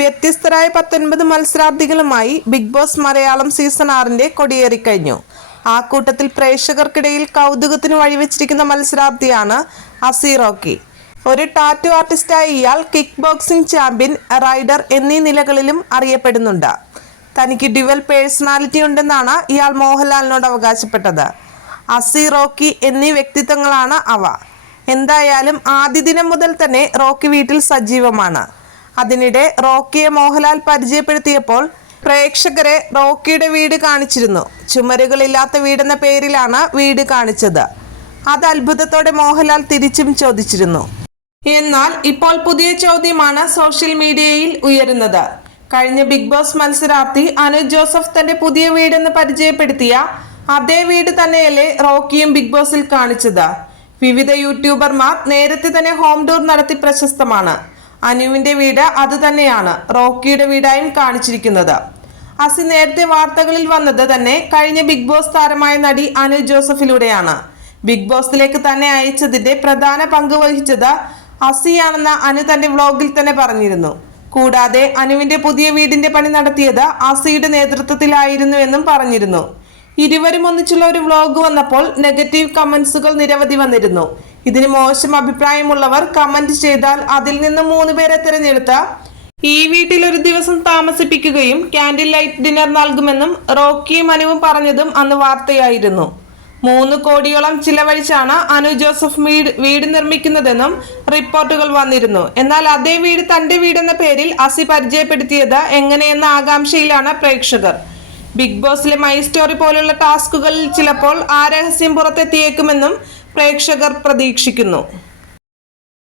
വ്യത്യസ്തരായ പത്തൊൻപത് മത്സരാർത്ഥികളുമായി big boss Malayalam season ആറിന്റെ കൊടിയേറിക്കഴിഞ്ഞു ആ കൂട്ടത്തിൽ പ്രേക്ഷകർക്കിടയിൽ കൗതുകത്തിന് വഴിവെച്ചിരിക്കുന്ന മത്സരാർത്ഥിയാണ് അസീറോക്കി ഒരു ടാറ്റു ആർട്ടിസ്റ്റായ ഇയാൾ കിക്ക് ബോക്സിംഗ് ചാമ്പ്യൻ റൈഡർ എന്നീ നിലകളിലും അറിയപ്പെടുന്നുണ്ട്. തനിക്ക് ഡ്യുവൽ പേഴ്സണാലിറ്റി ഉണ്ടെന്നാണ് ഇയാൾ മോഹൻലാലിനോട് അവകാശപ്പെട്ടത്. അസി റോക്കി എന്നീ വ്യക്തിത്വങ്ങളാണ് അവ. എന്തായാലും ആദ്യ ദിനം മുതൽ തന്നെ റോക്കി വീട്ടിൽ സജീവമാണ്. അതിനിടെ റോക്കിയെ മോഹൻലാൽ പരിചയപ്പെടുത്തിയപ്പോൾ പ്രേക്ഷകരെ റോക്കിയുടെ വീട് കാണിച്ചിരുന്നു. ചുമരുകളില്ലാത്ത വീടെന്ന പേരിലാണ് വീട് കാണിച്ചത്. അത് അത്ഭുതത്തോടെ മോഹൻലാൽ തിരിച്ചും ചോദിച്ചിരുന്നു. എന്നാൽ ഇപ്പോൾ പുതിയ ചോദ്യമാണ് സോഷ്യൽ മീഡിയയിൽ ഉയരുന്നത്. കഴിഞ്ഞ ബിഗ് ബോസ് മത്സരാർത്ഥി അനുജ് ജോസഫ് തന്റെ പുതിയ വീടെന്ന് പരിചയപ്പെടുത്തിയ അതേ വീട് തന്നെയല്ലേ റോക്കിയും ബിഗ് ബോസിൽ കാണിച്ചത്. വിവിധ യൂട്യൂബർമാർ നേരത്തെ തന്നെ ഹോം ടൂർ നടത്തി പ്രശസ്തമാണ്. അനുവിന്റെ വീട് അതുതന്നെയാണ് റോക്കിയുടെ വീടായും കാണിച്ചിരിക്കുന്നത്. അസി നേരത്തെ വാർത്തകളിൽ വന്നത് തന്നെ കഴിഞ്ഞ ബിഗ് ബോസ് താരമായ നടി അനു ജോസഫിലൂടെയാണ്. ബിഗ് ബോസിലേക്ക് തന്നെ അയച്ചതിന്റെ പ്രധാന പങ്ക് വഹിച്ചത് അസിയാണെന്ന് അനു തന്റെ വ്ലോഗിൽ തന്നെ പറഞ്ഞിരുന്നു. കൂടാതെ അനുവിന്റെ പുതിയ വീടിന്റെ പണി നടത്തിയത് അസിയുടെ നേതൃത്വത്തിലായിരുന്നു എന്നും പറഞ്ഞിരുന്നു. ഇരുവരും ഒന്നിച്ചുള്ള ഒരു വ്ലോഗ് വന്നപ്പോൾ നെഗറ്റീവ് കമന്റ്സുകൾ നിരവധി വന്നിരുന്നു. ഇതിന് മോശം അഭിപ്രായമുള്ളവർ കമന്റ് ചെയ്താൽ അതിൽ നിന്ന് മൂന്ന് പേരെ തിരഞ്ഞെടുത്ത ഈ വീട്ടിൽ ഒരു ദിവസം താമസിപ്പിക്കുകയും ക്യാൻഡിൽ ലൈറ്റ് ഡിന്നർ നൽകുമെന്നും റോക്കിയും അനുവും പറഞ്ഞതും അന്ന് വാർത്തയായിരുന്നു. മൂന്ന് കോടിയോളം ചിലവഴിച്ചാണ് അനു ജോസഫ് വീട് വീട് നിർമ്മിക്കുന്നതെന്നും റിപ്പോർട്ടുകൾ വന്നിരുന്നു. എന്നാൽ അതേ വീട് തന്റെ വീടെന്ന പേരിൽ അസി പരിചയപ്പെടുത്തിയത് എങ്ങനെയെന്ന ആകാംക്ഷയിലാണ് പ്രേക്ഷകർ. ബിഗ് ബോസിലെ മൈ സ്റ്റോറി പോലുള്ള ടാസ്കുകളിൽ ചിലപ്പോൾ ആ രഹസ്യം പുറത്തെത്തിയേക്കുമെന്നും പ്രേക്ഷകർ പ്രതീക്ഷിക്കുന്നു.